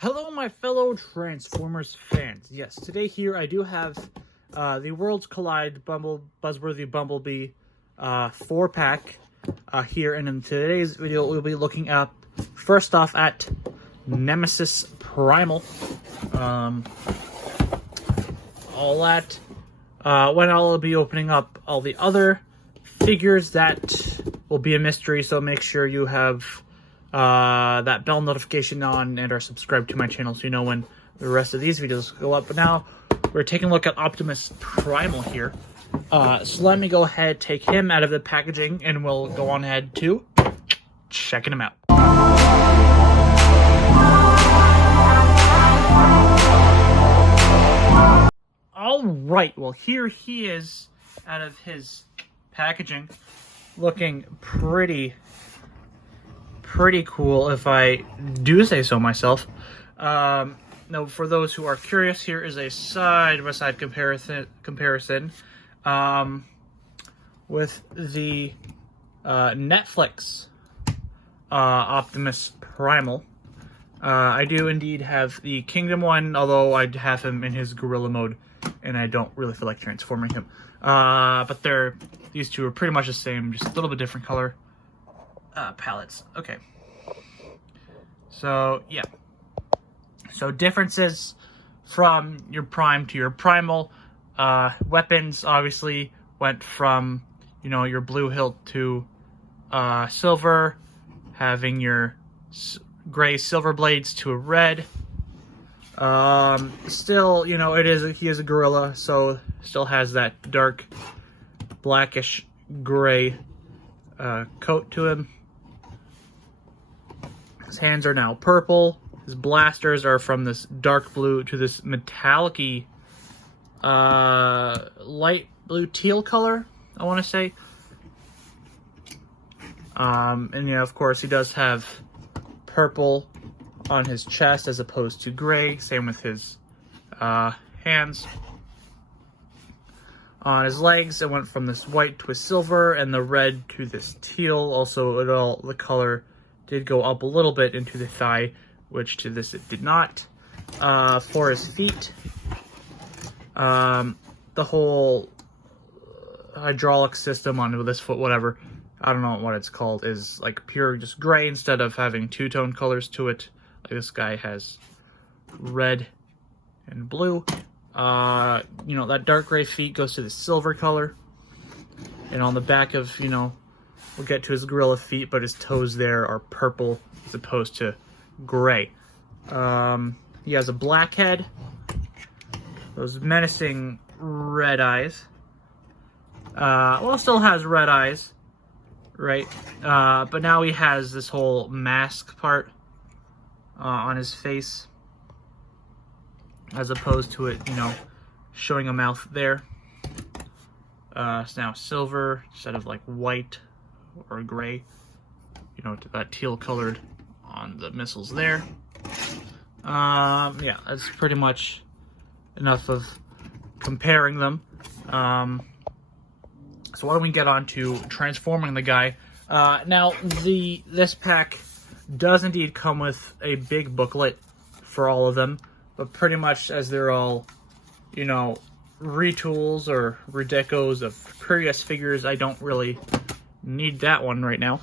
Hello, my fellow Transformers fans. Yes, today here I do have the Worlds Collide Buzzworthy Bumblebee 4-pack here, and in today's video we'll be looking up first off at Nemesis Primal. All that. When I'll be opening up all the other figures, that will be a mystery, so make sure you have that bell notification on and are subscribed to my channel so you know when the rest of these videos go up. But now we're taking a look at Optimus Primal here. So let me go ahead, take him out of the packaging, and we'll go on ahead to checking him out. All right, well, here he is out of his packaging, looking pretty cool, if I do say so myself. Now, for those who are curious, here is a side-by-side comparison with the Netflix Optimus Primal. I do indeed have the Kingdom one, although I'd have him in his gorilla mode, and I don't really feel like transforming him. But these two are pretty much the same, just a little bit different color palettes. Okay. So, yeah. So, differences from your Prime to your Primal. Weapons, obviously, went from, your blue hilt to silver, having your gray silver blades to a red. Still, he is a gorilla, so still has that dark blackish gray coat to him. His hands are now purple. His blasters are from this dark blue to this metallic-y light blue teal color, I want to say. And of course he does have purple on his chest as opposed to gray. Same with his hands. On his legs, it went from this white to a silver, and the red to this teal. Also, the color did go up a little bit into the thigh, which to this it did not. For his feet, the whole hydraulic system on this foot, whatever, I don't know what it's called, is like pure just gray instead of having two-tone colors to it. Like this guy has red and blue. That dark gray feet goes to the silver color. And on the back of, we'll get to his gorilla feet, but his toes there are purple as opposed to gray. He has a black head, those menacing red eyes. Still has red eyes, right? But now he has this whole mask part on his face, as opposed to it, showing a mouth there. It's now silver instead of like white or gray, that teal colored on the missiles there. Yeah, that's pretty much enough of comparing them. So why don't we get on to transforming the guy. Now, this pack does indeed come with a big booklet for all of them, but pretty much as they're all, retools or redecos of previous figures, I don't really need that one right now.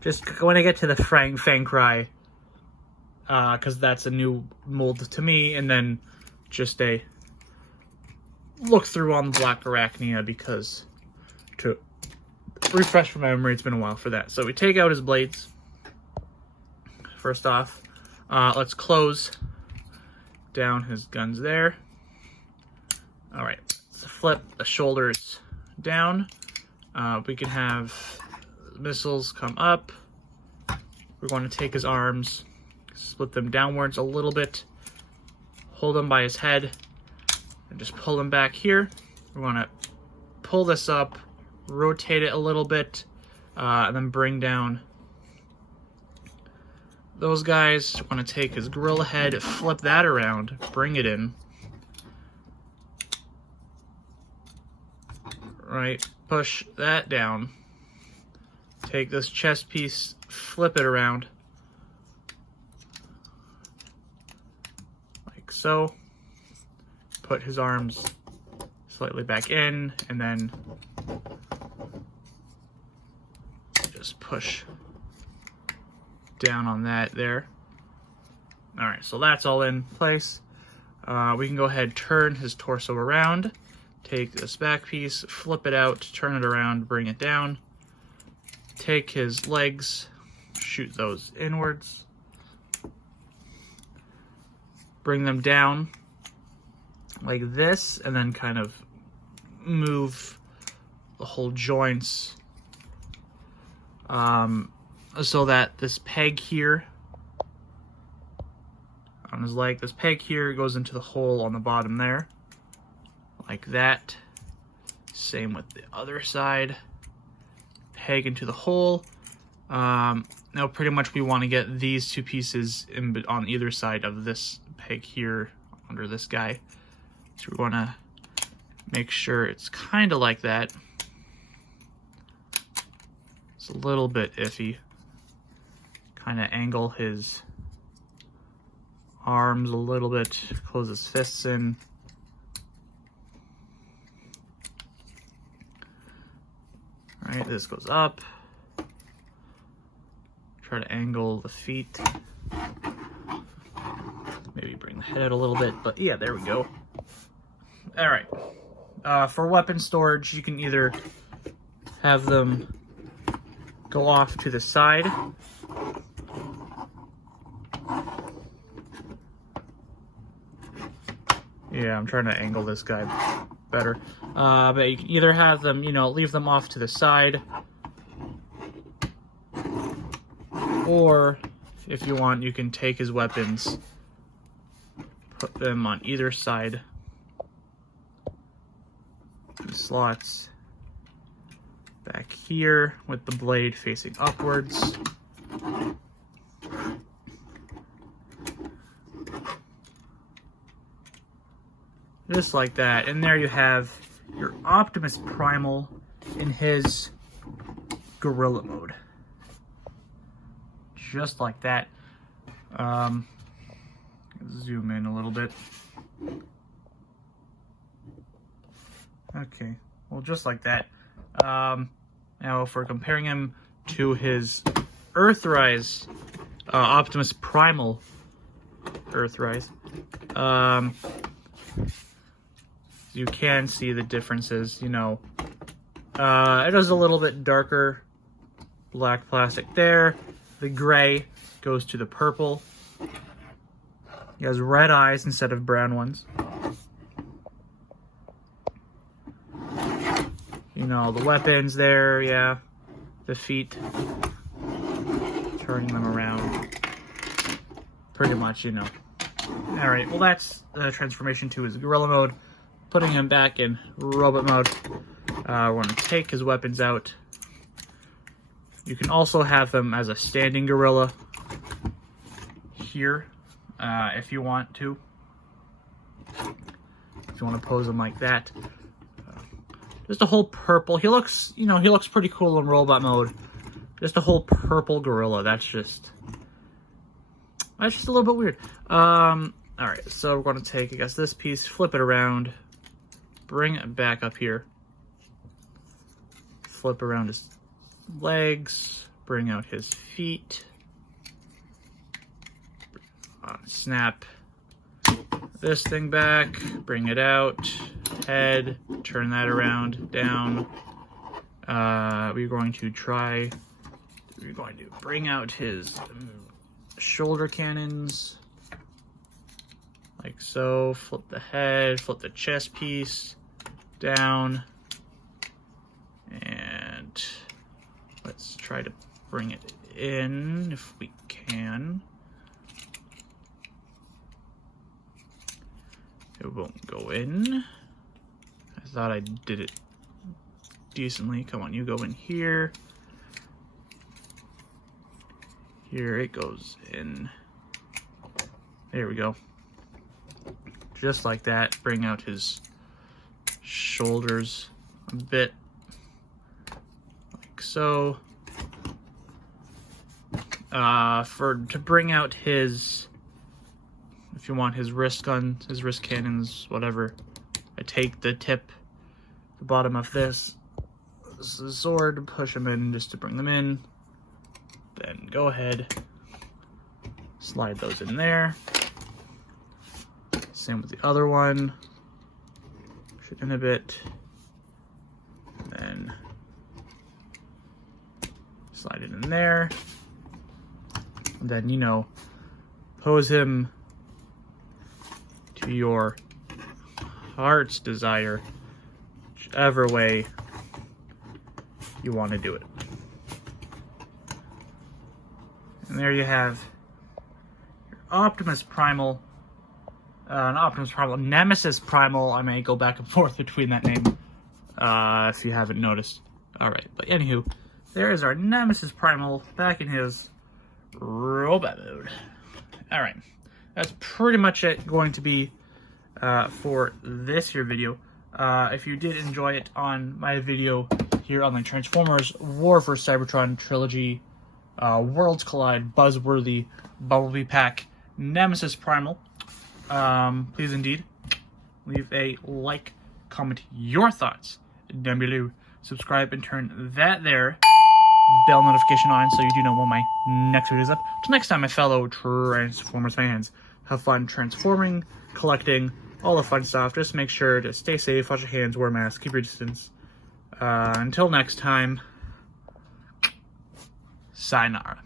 Just when I get to the Fang Cry, because that's a new mold to me, and then just a look through on Black Arachnia, because to refresh my memory, it's been a while for that. So we take out his blades. First off, let's close down his guns there. All right, let's flip the shoulders down. We can have missiles come up. We're going to take his arms, split them downwards a little bit, hold him by his head, and just pull him back here. We're going to pull this up, rotate it a little bit, and then bring down those guys. Want to take his gorilla head, flip that around, bring it in. Right, push that down. Take this chest piece, flip it around. so. Put his arms slightly back in, and then just push down on that there. All right, so that's all in place. We can go ahead and turn his torso around, take this back piece, flip it out, turn it around, bring it down, take his legs, shoot those inwards, bring them down like this, and then kind of move the whole joints so that this peg here on his leg, this peg here goes into the hole on the bottom there, like that. Same with the other side, peg into the hole. Now pretty much we want to get these two pieces on either side of this peg here under this guy. So we want to make sure it's kind of like that. It's a little bit iffy. Kind of angle his arms a little bit, close his fists in. All right, this goes up. Try to angle the feet. Maybe bring the head out a little bit, but yeah, there we go. All right, for weapon storage, you can either have them go off to the side. Yeah, I'm trying to angle this guy better. But you can either have them, leave them off to the side, or if you want, you can take his weapons, put them on either side. The slots back here with the blade facing upwards. Just like that. And there you have your Optimus Primal in his gorilla mode. Just like that. Zoom in a little bit. Okay, well, just like that. Now, if we're comparing him to his Earthrise, Optimus Primal Earthrise, you can see the differences. It is a little bit darker black plastic there. The gray goes to the purple. He has red eyes instead of brown ones. The weapons there, yeah. The feet. Turning them around. Pretty much, Alright, well that's the transformation to his gorilla mode. Putting him back in robot mode. We're going to take his weapons out. You can also have him as a standing gorilla here, if you want to. If you want to pose him like that. Just a whole purple. He looks, he looks pretty cool in robot mode. Just a whole purple gorilla. That's just a little bit weird. Alright, so we're going to take, I guess, this piece, flip it around, bring it back up here, flip around his legs, bring out his feet, snap this thing back, bring it out, head, turn that around, down. We're going to bring out his shoulder cannons, like so, flip the head, flip the chest piece down, and let's try to bring it in if we can. It won't go in. I thought I did it decently. Come on, you go in here. Here it goes in. There we go. Just like that. Bring out his shoulders a bit. Like so. To bring out his if you want his wrist gun, his wrist cannons, whatever, I take the tip, the bottom of this is the sword, push them in just to bring them in. Then go ahead, slide those in there. Same with the other one. Push it in a bit. Then slide it in there. And then, you know, pose him to your heart's desire, whichever way you want to do it. And there you have your Optimus Primal, Nemesis Primal. I may go back and forth between that name, if you haven't noticed. Alright, but anywho, there is our Nemesis Primal back in his robot mode. Alright, that's pretty much it going to be for this here video. If you did enjoy it on my video here on the Transformers War for Cybertron Trilogy Worlds Collide Buzzworthy Bumblebee Pack Nemesis Primal, please indeed leave a like, comment your thoughts down below, subscribe and turn that there bell notification on so you do know when my next video is up. Till next time, my fellow Transformers fans, have fun transforming, collecting, all the fun stuff. Just make sure to stay safe, wash your hands, wear a mask, keep your distance. Until next time, sayonara.